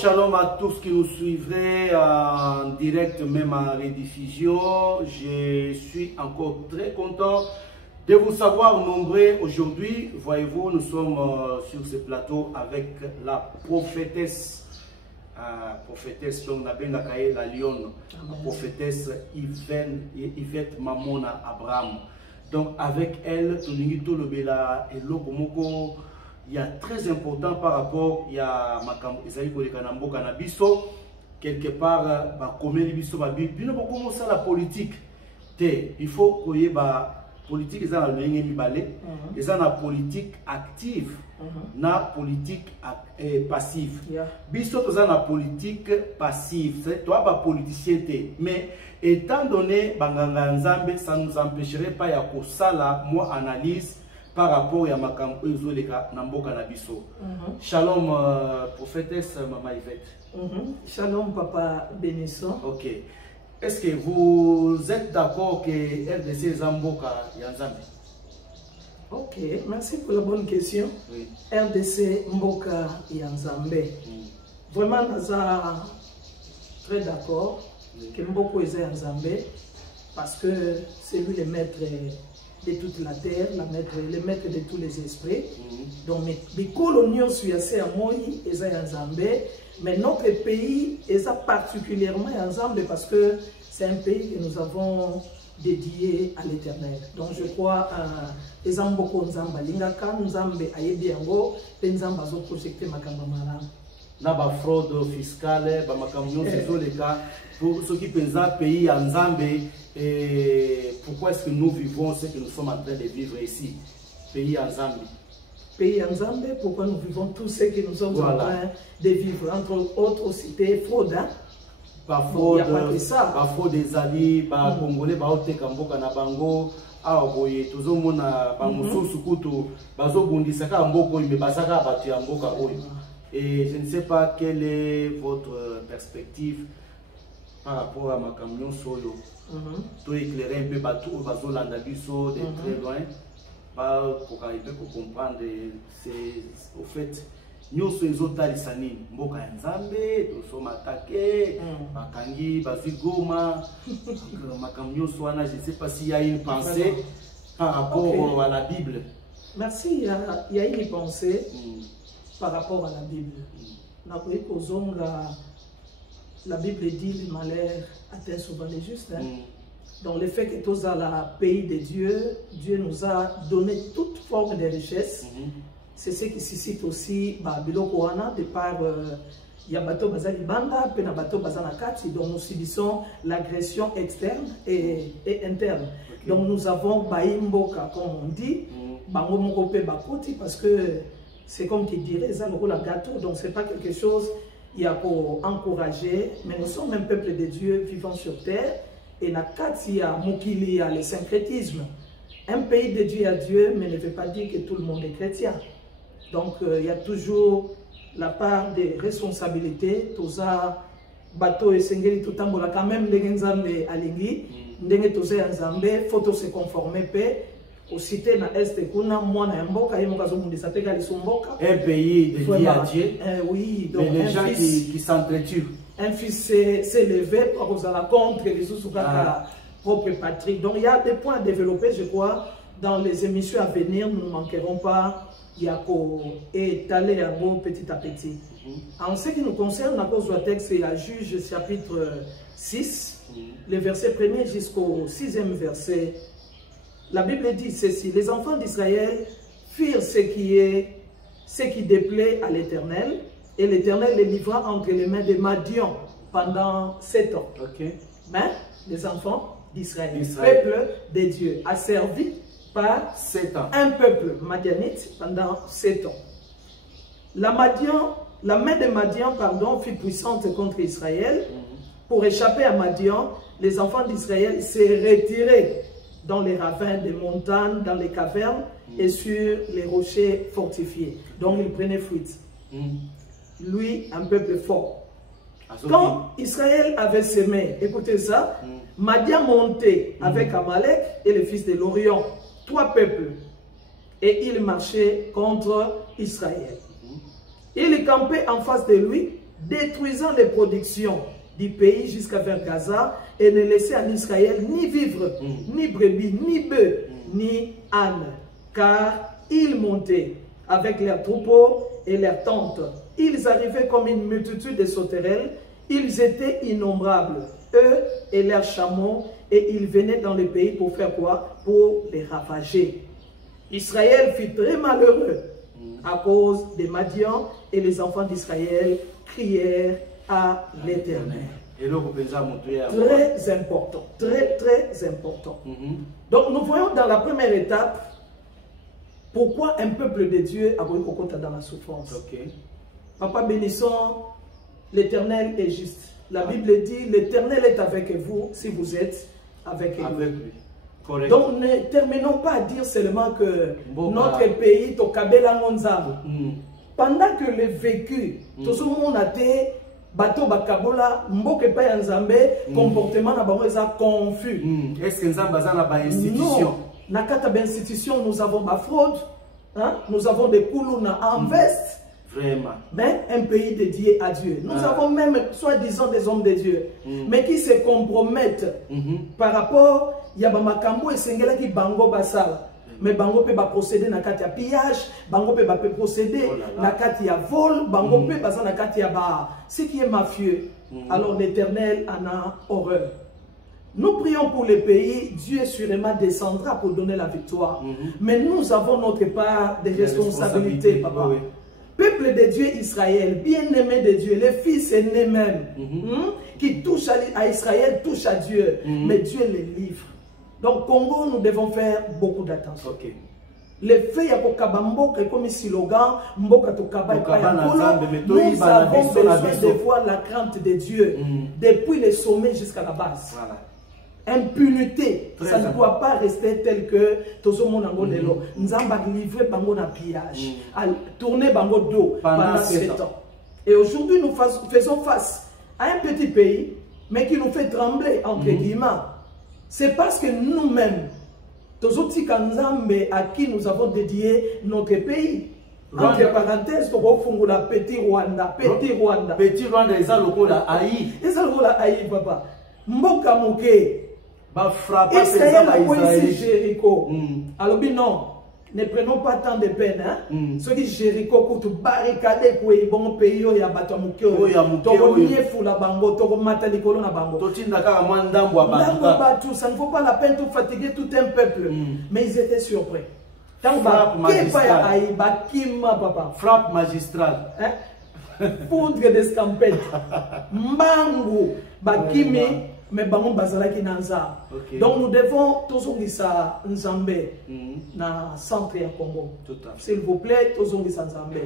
Shalom à tous qui nous suivraient en direct, même en rediffusion. Je suis encore très content de vous savoir nombreux aujourd'hui. Voyez-vous, nous sommes sur ce plateau avec la prophétesse. Prophétesse, donc la Lyon, la prophétesse Yvette Mamona Abraham. Donc avec elle, il y a très important par rapport il y a quelque part la politique. Il faut qu'il y ait politique, ils ont la politique active, na politique passive. Biso ils ont la politique passive, c'est toi pas politicien, mais étant donné banganga nzambe, ça nous empêcherait pas ya ko sala moi analyse par rapport à makambo ezoleka na mboka na biso. Shalom prophétesse Mama Yvette. Shalom papa Benison. OK. Est-ce que vous êtes d'accord que RDC Zamboka Yanzambe? Ok, merci pour la bonne question. Oui. RDC Mboka Yanzambe. Vraiment, nous sommes très d'accord que Mboko est Yanzambe parce que c'est lui le maître de toute la terre, le maître de tous les esprits. Donc, les coloniaux sont assez à moi, ils sont Yanzambe. Mais notre pays est particulièrement ensemble parce que c'est un pays que nous avons dédié à l'Éternel. Donc je crois que les Amboko Nzamba Lingaka, Nzambe Ayebiango, les Nzamba zo projecté Makambamara. Na ba fraude fiscale, ba makamyo c'est les cas pour ceux qui pensent un pays en Zambie. Pourquoi est-ce que nous vivons ce que nous sommes en train de vivre ici, pays en Zambie? Pays en Zambie, pourquoi nous vivons tout ce que nous sommes en train de vivre, entre autres cités, fraude. Parfois des alliés, ba congolais, ba ote kamboka na bango, a boye tuzo mona ba mususu kutu, bazo bundisa ka mboko ime basaka batu ya mboka oyo. Et je ne sais pas quelle est votre perspective par rapport à ma camion solo. To éclairer un peu batu bazo landa biso de très loin. Pour arriver pour comprendre, c'est au fait nous sommes talisani mboka nzambe nous sommes attaqués bakangi bazigoma makamyo swana. Je ne sais pas s'il y a une pensée par rapport à la Bible. Merci, il y a une pensée par rapport à la Bible. La Bible dit le malheur atteint souvent les justes. Donc le fait que tous à la pays de Dieu, Dieu nous a donné toute forme de richesse. C'est ce qui suscite aussi Biloko Wana de par Yabato Bazali Banda, Penabato Bazana Kati. Donc nous subissons l'agression externe et interne. Donc nous avons Baimboka, comme on dit, Bango Mokope Bakoti, parce que c'est comme qui dirait, ça le la gâteau. Donc c'est pas quelque chose il y a pour encourager, mais nous sommes un peuple de Dieu vivant sur terre. Et na Katia, Mokili, le syncrétisme. Un pays dédié à Dieu, mais ne veut pas dire que tout le monde est chrétien. Donc, il y a toujours la part des responsabilités. Toza, bateau et sengeli, tout en quand même, les Nzambe alingi, ndenge toza Nzambe, faut se conformer, paix. Au cité na Est, kuna mwana mboka, yemoka zomundi sapeka lisomboka. Un pays dédié à Dieu. Oui, donc mais les gens qui s'entretuent. Un fils s'est levé pour la contre les Soussoukaka propre patrie. Donc il y a des points à développer, je crois. Dans les émissions à venir, nous ne manquerons pas Yako et étaler un mot petit à petit. En ce qui nous concerne, la cause du texte est à Juge chapitre 6, les versets 1er jusqu'au 6e verset. La Bible dit ceci: les enfants d'Israël firent ce qui déplaît à l'Éternel. Et l'Éternel les livra entre les mains de Madian pendant 7 ans. Mais les enfants d'Israël, le peuple de Dieu, a servi par 7 ans. Un peuple madianite pendant 7 ans. La main de Madian fut puissante contre Israël. Pour échapper à Madian, les enfants d'Israël s'est retirés dans les ravins des montagnes, dans les cavernes et sur les rochers fortifiés. Donc ils prenaient fuite. Lui, un peuple fort. Quand Israël avait semé, écoutez ça, Madian montait avec Amalek et les fils de l'Orient, 3 peuples, et il marchait contre Israël. Il campait en face de lui détruisant les productions du pays jusqu'à vers Gaza et ne laissait en Israël ni vivre, ni brebis, ni bœufs, ni ânes, car ils montaient avec leurs troupeaux et leurs tentes. Ils arrivaient comme une multitude de sauterelles, ils étaient innombrables, eux et leurs chameaux, et ils venaient dans le pays pour faire quoi? Pour les ravager. Israël fut très malheureux à cause des Madians, et les enfants d'Israël crièrent à l'Éternel. Très important, très important. Donc nous voyons dans la première étape pourquoi un peuple de Dieu a voulu dans la souffrance. Papa, bénissons, l'Éternel est juste. La Bible dit, l'Éternel est avec vous si vous êtes avec lui. Correct. Donc ne terminons pas à dire seulement que notre pays, Tokabela Monzam, pendant que le vécu, tout le monde a été, bateau bakabola, mboke pa nzambe, comportement na bango est confus. Est-ce que nzambe a ba institution? Non, na kata ba institution nous avons ma fraude, hein? Nous avons des koulouna en veste. Vraiment. Mais un pays dédié à Dieu. Nous avons même, soi-disant, des hommes de Dieu, mais qui se compromettent par rapport à Yabamakambo et Sengela qui bango basal. Mais bango peut procéder na kati ya pillage, bango peut procéder na kati ya vol, bango peut passer na kati ya ba. Ce qui est mafieux, alors l'Éternel en a horreur. Nous prions pour les pays, Dieu sûrement descendra pour donner la victoire. Mais nous avons notre part de responsabilité, papa. Peuple de Dieu Israël, bien-aimé de Dieu, les fils aînés même, qui touchent à Israël, touchent à Dieu, mais Dieu les livre. Donc Congo, nous devons faire beaucoup d'attention. Le fait y a Mboka comme slogan, Mboka Tokaba nous avons besoin de voir la crainte de Dieu, depuis le sommet jusqu'à la base. Impunité, ça ne doit pas rester tel que tout le monde a lelo. Nous avons livré bango na pillage, tourner bango dos pendant 7 ans. Et aujourd'hui, nous faisons face à un petit pays, mais qui nous fait trembler, entre guillemets. C'est parce que nous-mêmes, Tozotika Kanzambe, à qui nous avons dédié notre pays. Entre parenthèses, la petit Rwanda, petit Rwanda. Petit Rwanda, ils ont le coup d'Aïe. Ils ont le coup d'Aïe, papa. Mboka Moké. Israël a ici Jéricho. Alors, non, ne prenons pas tant de peine. Ceux qui Jéricho pour tout barricader pour les bons pays, il y a battu Moké. Il y a ça ne vaut pas la peine de fatiguer tout un peuple. Mais ils étaient surpris. Frappe magistrale. Poudre d'escampette. Mbangu. Bakimi. Mais bango bazalaki nanza. Donc nous devons tozongisa nzambe na centre ya Congo. S'il vous plaît, tozongisa nzambe.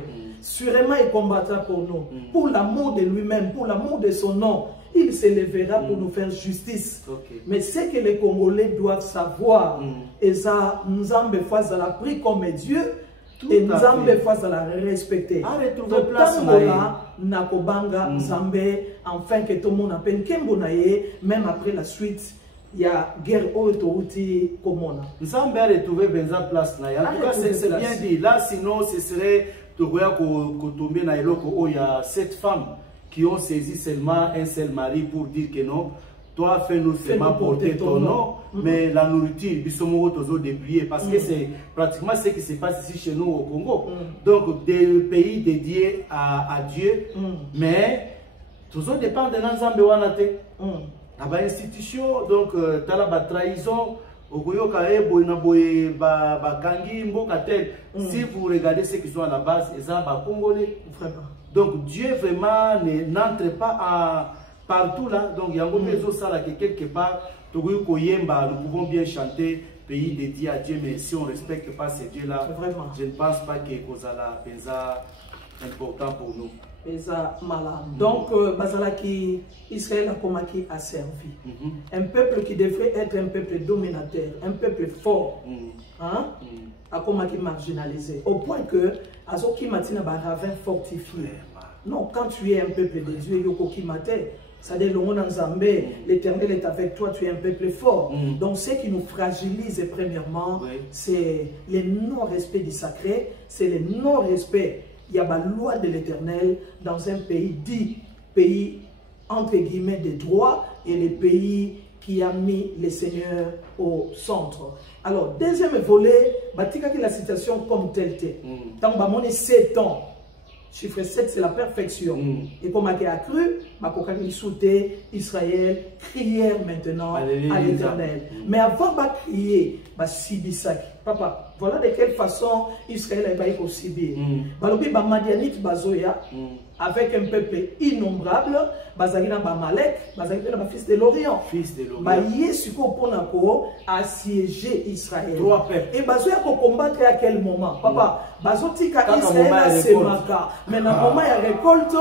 Sûrement il combattra pour nous. Pour l'amour de lui-même, pour l'amour de son nom, il s'élèvera pour nous faire justice. Mais ce que les Congolais doivent savoir, et ça, nzambe face à la pris comme Dieu. Et Nzambe face à la respecter. Nakobanga Nzambe, enfin que tout le monde appelle Kembonaye, même après la suite, il y a guerre autorité commune. Nzambe a retrouvé Benza place. En tout cas, c'est bien dit. Là, sinon, ce serait de tomber dans où il y a 7 femmes qui ont saisi seulement un seul mari pour dire que non. Toi, fais-nous seulement porter ton nom, mais la nourriture, ils sont toujours dépouillés parce que c'est pratiquement ce qui se passe ici chez nous au Congo. Donc, des pays dédiés à Dieu, mais toujours dépend de l'ensemble de Wanate. La institution, donc, tu as la trahison. Si vous regardez ceux qui sont à la base, ils sont congolais. Donc, Dieu vraiment n'entre pas partout là, donc il y a un peu ça là que quelque part, nous pouvons bien chanter pays dédié à Dieu, mais si on ne respecte pas ces dieux-là, je ne pense pas que Kozala Benza important pour nous. Benza malade. Donc, Bazalaki, Israël a comaki a servi. Un peuple qui devrait être un peuple dominateur, un peuple fort, a comaki marginalisé. Au point que, Azoki Matina Baravin fortifié. Non, quand tu es un peuple de Dieu, Yoko Kimate, c'est-à-dire l'Éternel est avec toi, tu es un peuple fort. Donc ce qui nous fragilise premièrement, c'est le non-respect du sacré, c'est le non-respect. Il y a la loi de l'Éternel dans un pays dit pays, entre guillemets, de droit et le pays qui a mis les seigneurs au centre. Alors, deuxième volet, la situation comme telle. Tant que 7 ans, chiffre 7, c'est la perfection. Et comme il a cru, Israël crièrent maintenant à l'Éternel. Mais avant de crier, papa, voilà de quelle façon Israël a été subir. Avec un peuple innombrable, Bazalina Bamalek, Bazalina fils de l'Orient. Assiégé Israël. Et Bazoya pour combattre à quel moment? Papa, Bazotika Israël c'est maka. Mais dans le moment de la récolte,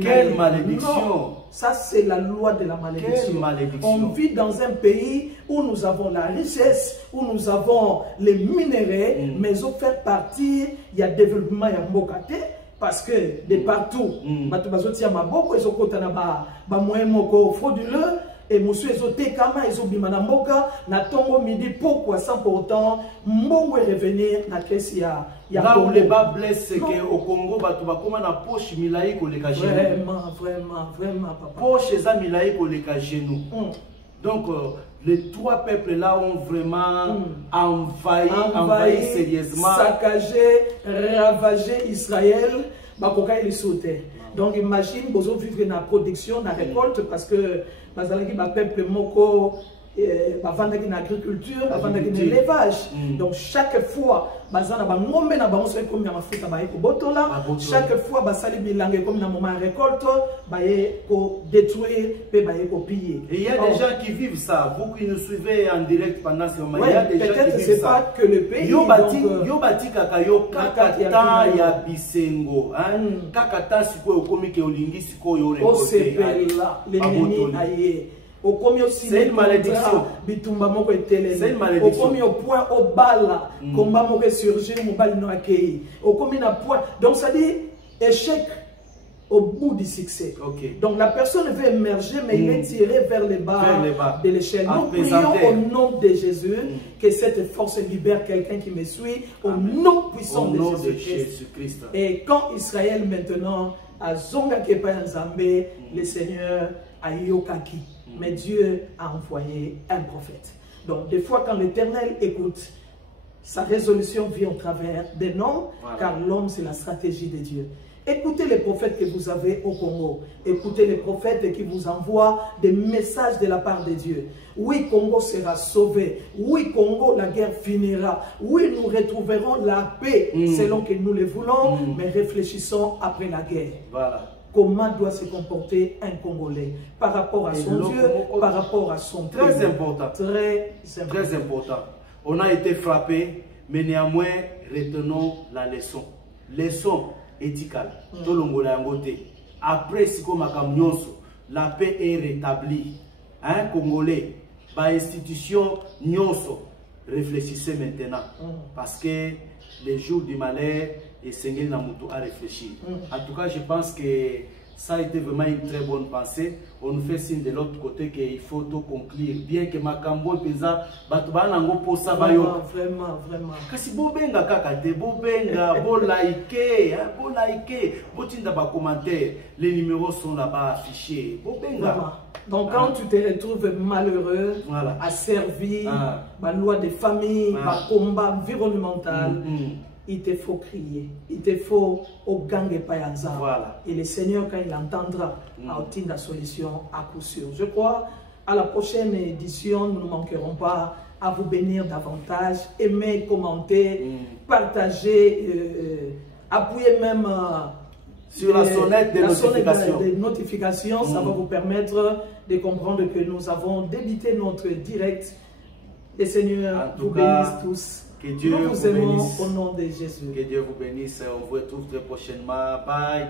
quelle malédiction! Ça, c'est la loi de la malédiction. On vit dans un pays où nous avons la richesse, où nous avons les minéraux, mais on fait partie, il y a développement, il y a Mbokate, parce que de partout, frauduleux, et monsieur Ezotekama, Ezobimanamboka, Natongo midi, pourquoi sans pour autant, Mbongo revenir na kesi ya là où les bas blessent, c'est qu'au Congo, tu vas comme na poche milaï pour les cacher. Vraiment, papa. Poche eza milaï pour les cacher nous. Donc, les 3 peuples là ont vraiment envahi sérieusement. Saccagé, ravagé Israël, Bakoka il sautait. Donc imagine, vous vivre dans la production, dans la récolte, parce que le peuple moko vendre dans l'agriculture, vendre dans l'élevage. Donc chaque fois, chaque fois, comme dans moment récolte, détruire et piller. Et il y a des gens qui vivent ça. Vous qui nous suivez en direct pendant ce moment, il y a des gens qui vivent ça. Pas que le pays. Yobati kakayo kakata ya bisengo. Kakata siko yokomi ke olingi siko yo récolté. C'est une malédiction. C'est une malédiction. Donc ça dit échec au bout du succès. Donc la personne veut émerger, mais il est tiré vers le bas de l'échelle. Nous prions au nom de Jésus que cette force libère quelqu'un qui me suit au nom puissant de Jésus-Christ. Et quand Israël maintenant a zonga kepa nzambe, le Seigneur a yokaki. Mais Dieu a envoyé un prophète. Donc, des fois, quand l'Éternel écoute, sa résolution vient au travers des noms, car l'homme, c'est la stratégie de Dieu. Écoutez les prophètes que vous avez au Congo. Écoutez les prophètes qui vous envoient des messages de la part de Dieu. Oui, Congo sera sauvé. Oui, Congo, la guerre finira. Oui, nous retrouverons la paix selon que nous le voulons, mais réfléchissons après la guerre. Voilà. Comment doit se comporter un Congolais par rapport à son Dieu, par rapport à son pays. Très important. Très important. On a été frappé, mais néanmoins, retenons la leçon. Leçon éthicale. Après, si la paix est rétablie. Un Congolais, par institution, réfléchissez maintenant. Parce que les jours du malheur, et Seigneur Namuto a réfléchi. En tout cas, je pense que ça a été vraiment une très bonne pensée. On nous fait signe de l'autre côté qu'il faut tout conclure. Bien que Makambo Pesa, Batubanango Posa Bayo. Vraiment. Kasi Bobenga Kakate, Bobenga, Bolaike, Botinda ba commentaire. Les numéros sont là-bas affichés. Bobenga. Donc quand tu te retrouves malheureux, asservi, la loi de famille, le combat environnemental, il te faut crier, il te faut au gang et payanza. Et le Seigneur, quand il entendra, a obtenu la solution à coup sûr. Je crois, à la prochaine édition, nous ne manquerons pas à vous bénir davantage, aimer, commenter, partager, appuyer même sur la sonnette de notification. Ça va vous permettre de comprendre que nous avons débuté notre direct. Le Seigneur vous bénisse tous. Que Dieu vous aimons au nom de Jésus. Que Dieu vous bénisse. On vous retrouve très prochainement. Bye.